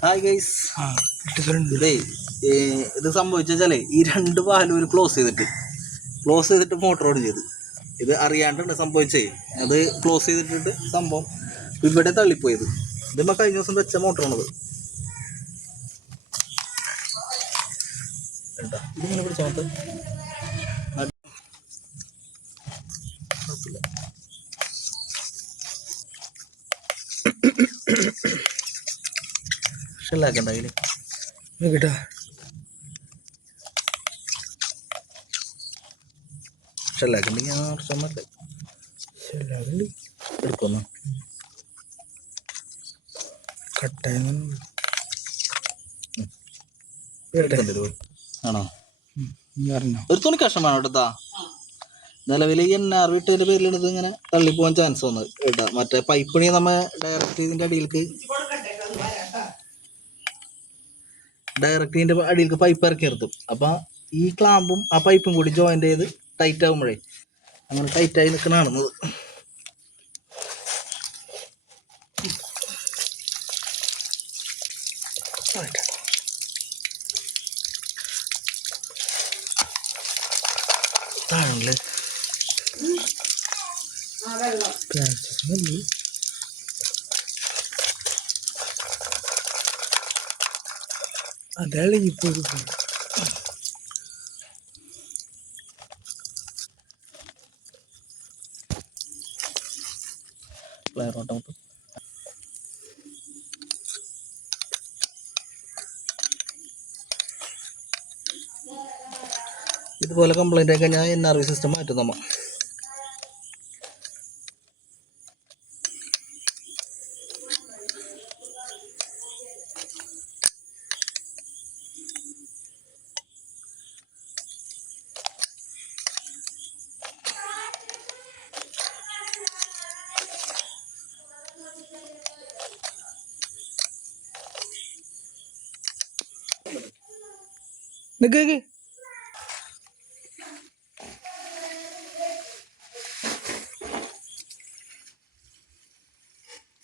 Hi guys. ഇതേ ഇത് സംഭവിച്ചാലേ ഈ രണ്ട് വാലും ക്ലോസ് ചെയ്തിട്ട് മോട്ടർ ഓൺ ചെയ്ത് ഇത് അറിയാണ്ടാണ് സംഭവിച്ചേ. അത് ക്ലോസ് ചെയ്തിട്ടിട്ട് സംഭവം ഇവിടെ തള്ളിപ്പോയത്. ഇതിമ്മ കഴിഞ്ഞ ദിവസം വെച്ച മോട്ടറാണത്. ഇതിങ്ങനെ പിടിച്ചാൽ ഷെല്ലാക്കണ്ട അതിൽ കേട്ടാ. ഷെല്ലാക്കണ്ടെങ്കിൽ ഞാൻ കുറച്ചൊന്നല്ലേ ഷെല്ലാക്കണ്ട് എടുക്കുന്നു കട്ടായ ആണോ? ഒരു തുണി കഷ്ണമാണ് കേട്ടാ. നിലവിൽ NR വീട്ടിൻ്റെ പേരിലെടുത്ത് ഇങ്ങനെ തള്ളിപ്പോകാൻ ചാൻസ് വന്നത് കേട്ടാ. മറ്റേ പൈപ്പിണി നമ്മ ഡയറക്റ്റ് ഇതിൻ്റെ അടിയിലേക്ക് പൈപ്പ് ഇറക്കി നിർത്തും. അപ്പം ഈ ക്ലാമ്പും ആ പൈപ്പും കൂടി ജോയിൻ്റ് ചെയ്ത് ടൈറ്റ് ആകുമ്പോഴേ അങ്ങനെ ടൈറ്റായി നിൽക്കണാണെന്നത്. താഴെ അതാണ് ഇപ്പോൾ പ്ലെയറോട്ടം ഇതുപോലെ കംപ്ലൈൻ്റ് ആയി കഴിഞ്ഞാൽ NRV സിസ്റ്റം മാറ്റും നമ്മ.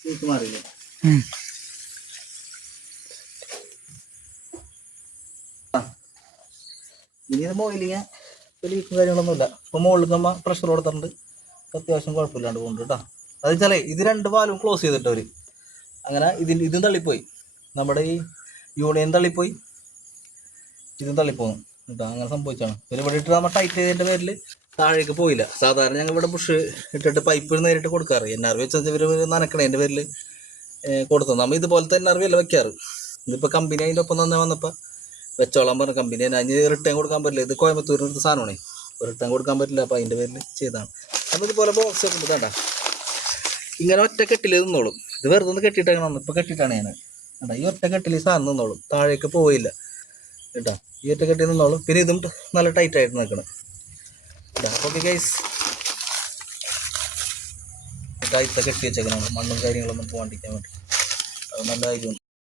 നിക്ക് മാറിയില്ലേ? ഇനി മോയിലിങ് ലീക്കും കാര്യങ്ങളൊന്നുമില്ല. ഇപ്പൊ മുകളിൽ നമ്മ പ്രഷർ കൊടുത്തിട്ടുണ്ട്. അത്യാവശ്യം കുഴപ്പമില്ലാണ്ട് പോകുന്നുണ്ട് കേട്ടോ. അത് വെച്ചാലേ ഇത് രണ്ട് വാലും ക്ലോസ് ചെയ്തിട്ടവര് അങ്ങനെ ഇതും തള്ളിപ്പോയി. നമ്മുടെ ഈ യൂണിയൻ തള്ളിപ്പോയി, ഇതും തള്ളിപ്പോകുന്നു കേട്ടോ. അങ്ങനെ സംഭവിച്ചാണ്. പിന്നെ ഇവിടെ ഇട്ട് നമ്മൾ ടൈറ്റ് ചെയ്തതിൻ്റെ പേരിൽ താഴേക്ക് പോയില്ല. സാധാരണ ഞങ്ങൾ ഇവിടെ ബുഷ് ഇട്ടിട്ട് പൈപ്പ് നേരിട്ട് കൊടുക്കാറ്. NRV വെച്ചാൽ ഇവർ നനക്കണേൻ്റെ പേരിൽ കൊടുത്തു. നമ്മൾ ഇതുപോലത്തെ NRV അല്ല വെക്കാറ്. ഇതിപ്പോൾ കമ്പനി അതിൻ്റെ ഒപ്പം തന്നെ വന്നപ്പോൾ വെച്ചോളാൻ പറഞ്ഞു കമ്പനി. അതിന് റിട്ടേൺ കൊടുക്കാൻ പറ്റില്ല. ഇത് കോയമ്പത്തൂരിനടുത്ത് സാധനമാണേ, റിട്ടേൺ കൊടുക്കാൻ പറ്റില്ല. അപ്പോൾ അതിൻ്റെ പേരിൽ ചെയ്താണ്. നമ്മൾ ഇതുപോലെ ബോക്സ് വെക്കുമ്പോൾ വേണ്ട ഇങ്ങനെ ഒറ്റ കെട്ടിൽ നിന്നോളും. ഇത് വെറുതെ ഒന്ന് കെട്ടിയിട്ടാണ് ഇപ്പോൾ കെട്ടിയിട്ടാണ് ഞാൻ കേട്ടോ. ഈ ഒറ്റ കെട്ടിൽ സാധനം നിന്നോളും, താഴേക്ക് പോയില്ല കേട്ടോ. ഈ ഒറ്റ കെട്ടിൽ നിന്നോളും. പിന്നെ ഇതും നല്ല ടൈറ്റായിട്ട് നിൽക്കണം കേട്ടോ. ഓക്കെ ഗൈസ്, ടൈറ്റ് കെട്ടി വെച്ചേക്കണം മണ്ണും കാര്യങ്ങളൊന്നും പോകാണ്ടിരിക്കാൻ വേണ്ടി. അത് നല്ല കാര്യം.